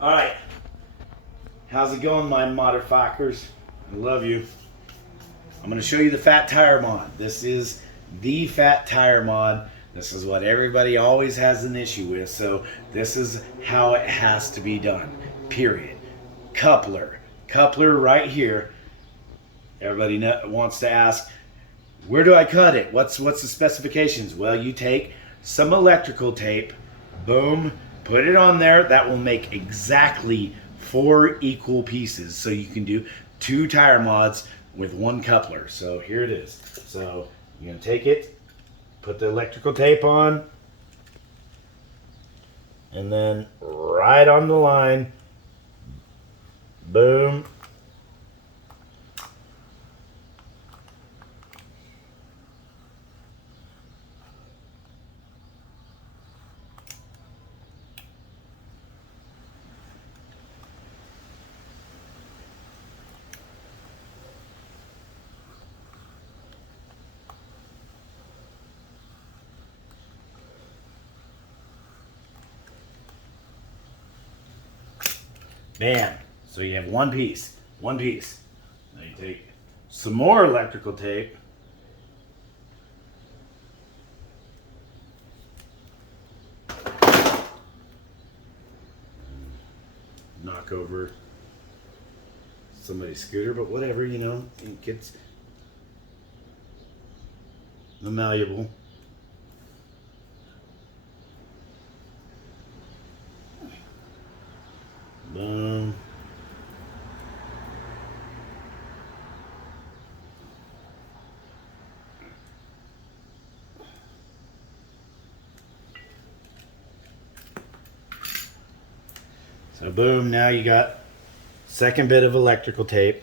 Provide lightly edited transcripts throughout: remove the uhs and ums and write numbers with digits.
All right. How's it going, my motherfuckers? I love you. I'm going to show you the fat tire mod. This is the fat tire mod. This is what everybody always has an issue with. So this is how it has to be done. Period. Coupler. Coupler right here. Everybody wants to ask, where do I cut it? What's the specifications? Well, you take some electrical tape, boom, put it on there. That will make exactly 4 equal pieces. So you can do 2 tire mods with 1 coupler. So here it is. So you're gonna take it, put the electrical tape on, and then right on the line, boom. Bam. So you have 1 piece. 1 piece. Now you take some more electrical tape. Knock over somebody's scooter, but whatever, you know, it gets malleable. Boom. So boom, now you got second bit of electrical tape.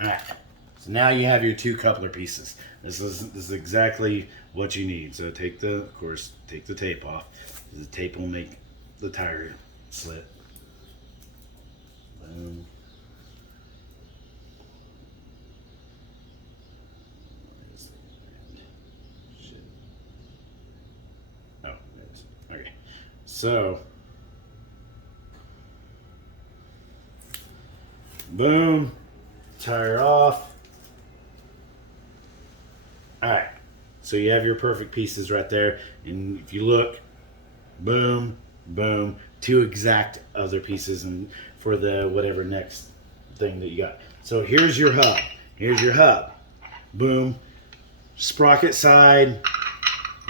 Alright, so now you have your 2 coupler pieces. This is exactly what you need. So take the tape off. The tape will make the tire slit. Boom. Oh, there it is. Okay. So boom. Tire off. Alright, so you have your perfect pieces right there, and if you look, boom, boom, 2 exact other pieces and for the whatever next thing that you got. So here's your hub. Here's your hub. Boom. Sprocket side.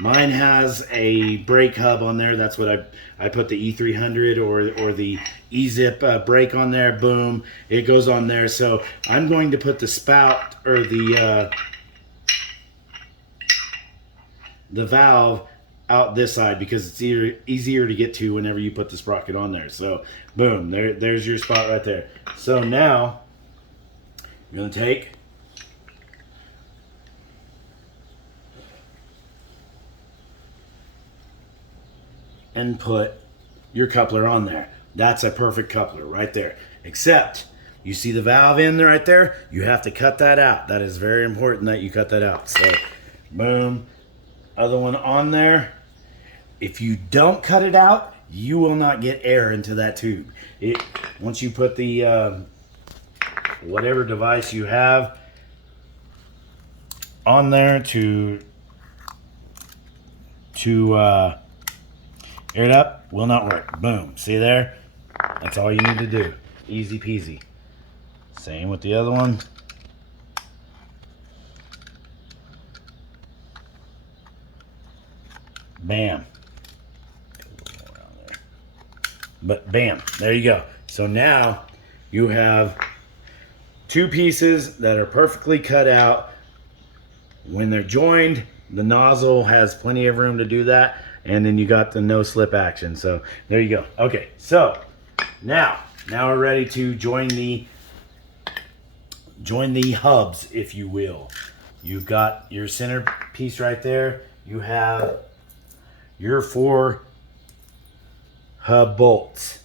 Mine has a brake hub on there. That's what I put the E300 or the E-Zip brake on there. Boom, it goes on there. So I'm going to put the spout or the valve out this side because it's easier to get to whenever you put the sprocket on there. So boom, there's your spot right there. So now you're gonna take and put your coupler on there. That's a perfect coupler right there. Except you see the valve in there right there, you have to cut that out. That is very important that you cut that out. So boom, other one on there. If you don't cut it out, you will not get air into that tube. Once you put the whatever device you have on there to air it up, will not work. Boom. See there? That's all you need to do. Easy peasy. Same with the other one. Bam. But bam, there you go. So now you have 2 pieces that are perfectly cut out When they're joined, the nozzle has plenty of room to do that, and then you got the no slip action. So there you go. Okay, so now we're ready to join the hubs, if you will. You've got your center piece right there. You have your 4 hub bolts.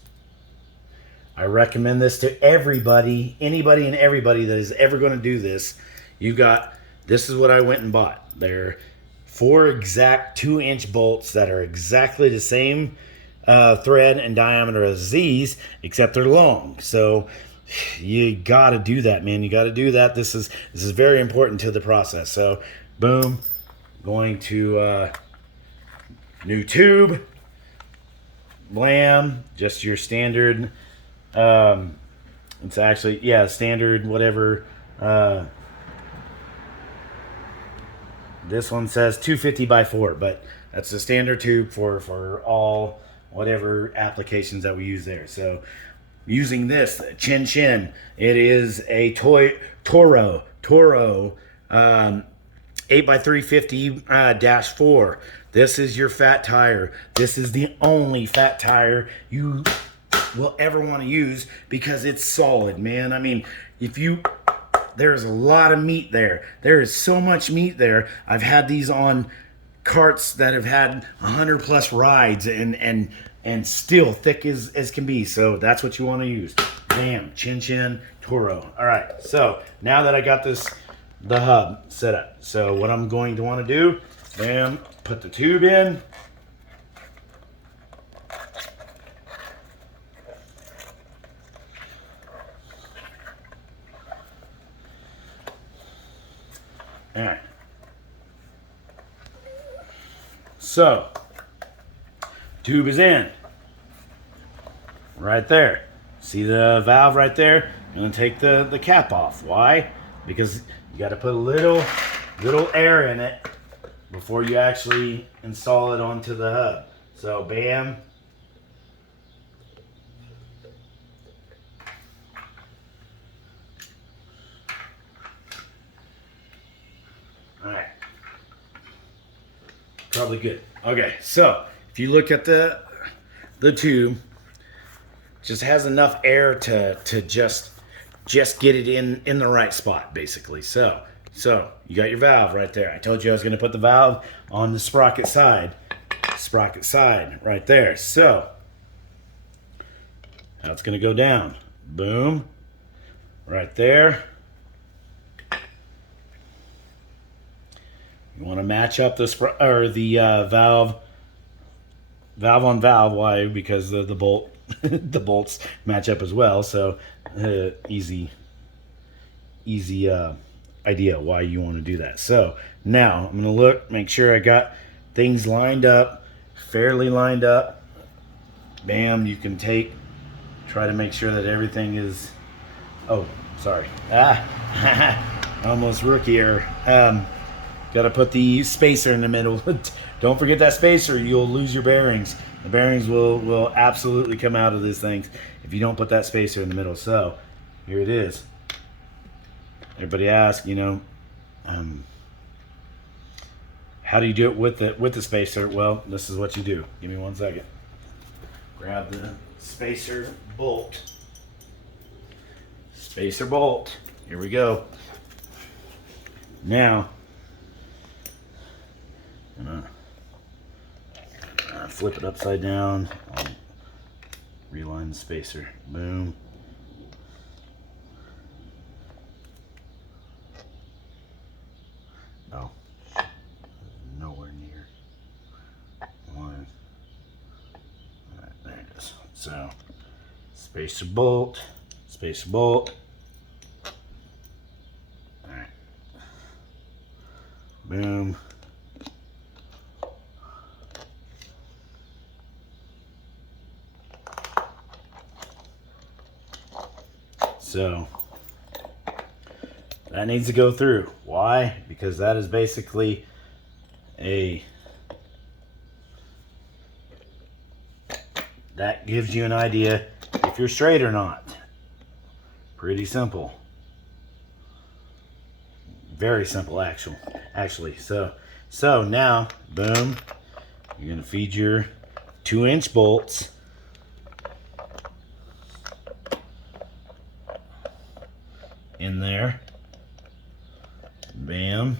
I recommend this to everybody, anybody and everybody that is ever going to do this. This is what I went and bought. They're 4 exact 2-inch bolts that are exactly the same thread and diameter as these, except they're long. So you got to do that, man. You got to do that. This is very important to the process. So boom, going to new tube, blam, just your standard. It's actually, standard whatever. This one says 250 by 4, but that's the standard tube for all whatever applications that we use there. So using this Chin Chin, it is a Toro 8x350-4. This is your fat tire. This is the only fat tire you will ever want to use because it's solid, man. I mean, there's a lot of meat there. There is so much meat there. I've had these on carts that have had 100+ rides and still thick as can be. So that's what you want to use. Bam, Chin Chin Toro. All right, so now that I got the hub set up, so what I'm going to want to do, bam, put the tube in. All right. So, tube is in. Right there. See the valve right there? I'm going to take the cap off. Why? Because you got to put a little air in it before you actually install it onto the hub. So, bam. Alright. Probably good. Okay, so if you look at the tube, just has enough air to just get it in the right spot, basically. So you got your valve right there. I told you I was going to put the valve on the sprocket side right there. So now it's going to go down. Boom. Right there. You want to match up the valve on valve. Why? Because the bolt the bolts match up as well. So easy idea why you want to do that. So now I'm going to make sure I got things lined up, fairly lined up. Bam, you can try to make sure that everything is, oh, sorry. Almost rookie error. Got to put the spacer in the middle. Don't forget that spacer, you'll lose your bearings. The bearings will absolutely come out of this thing if you don't put that spacer in the middle. So here it is. Everybody asks, how do you do it with the spacer? Well, this is what you do. Give me 1 second. Grab the spacer bolt. Spacer bolt. Here we go. Now, flip it upside down. I'll reline the spacer. Boom. No. Nowhere near. One. Alright, there it is. So, spacer bolt. Spacer bolt. Alright. Boom. So that needs to go through. Why? Because that is basically that gives you an idea if you're straight or not. Pretty simple. Very simple, actually. So now, boom, you're gonna feed your 2-inch bolts in there. Bam.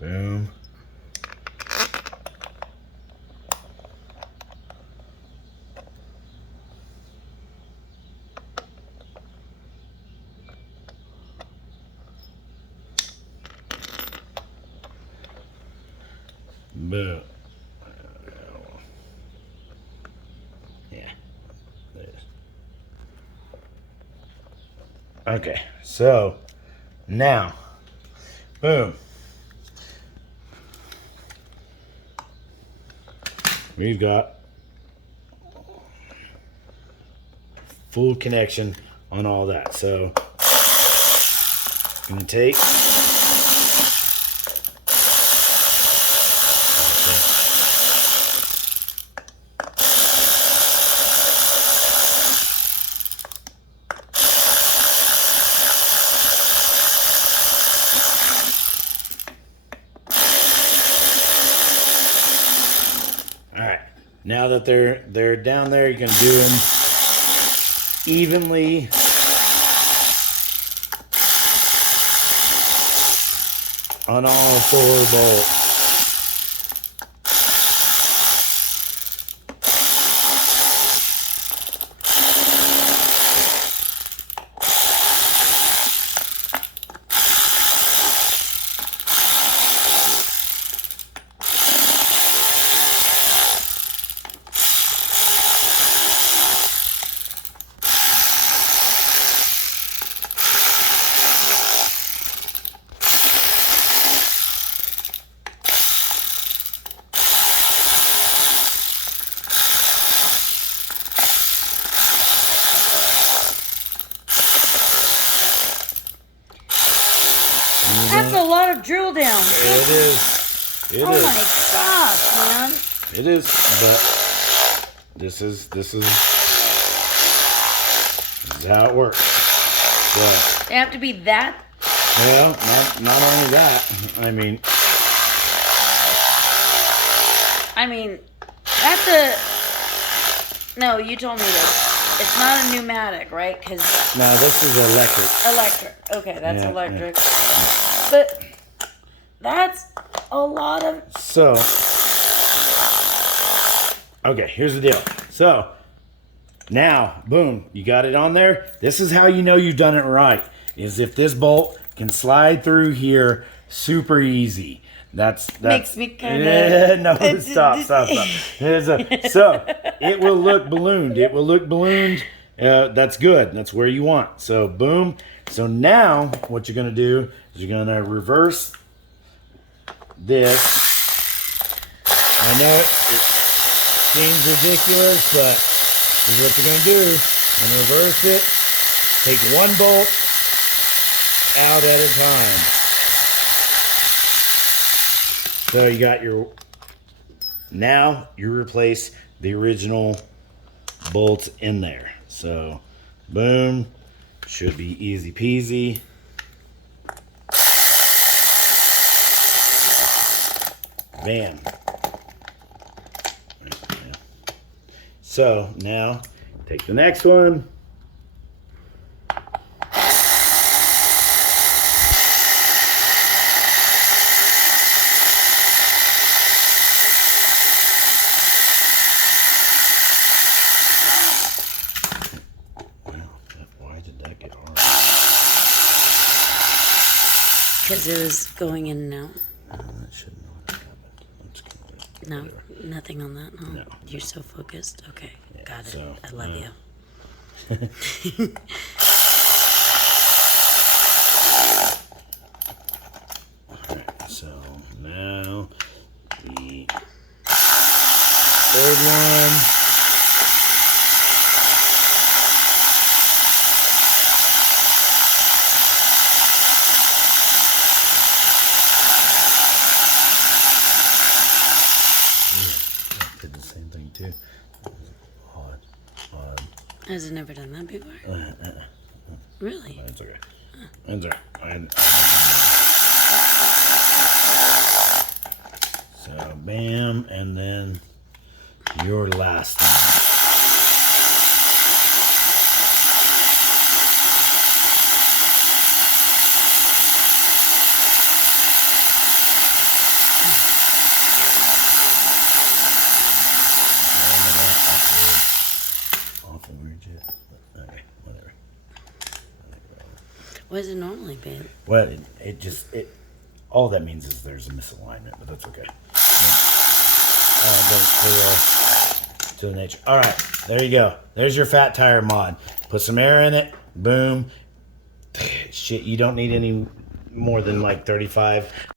Boom. Boom. Yeah. There it is. Okay, so now, boom. We've got full connection on all that. So I'm gonna take now that they're down there, you can do them evenly. On all 4 bolts. That's a lot of drill down. It is. Oh my gosh, man. It is, but this is how it works. So, They have to be that. well, not only that. I mean, that's a. No, you told me this. It's not a pneumatic, right? Because no, this is electric. electric. Okay, that's Yeah, electric. But that's a lot of. So, okay, here's the deal. So, now, boom, you got it on there. This is how you know you've done it right. Is if this bolt can slide through here super easy. That's Makes me kinda- no, stop. So it will look ballooned. That's good. That's where you want. So boom. So now what you're gonna do is you're gonna reverse this. I know it seems ridiculous, but here's what you're gonna do. And reverse it. Take 1 bolt out at a time. So you got now you replace the original bolts in there. So boom, should be easy peasy. Bam. So now take the next one. Because it was going in and out. That shouldn't have happened. No, nothing on that. No. No. You're so focused. Okay, Yeah, got it. so, I love you. Alright, so now the 3rd one. Has it never done that before? Really? It's okay. It's alright. So, bam, and then your last one. Awful weird shit. Okay, whatever. What does it normally be? Well, it all that means is there's a misalignment, but that's okay. To the nature. All right, there you go. There's your fat tire mod. Put some air in it. Boom. Shit, you don't need any more than like 35.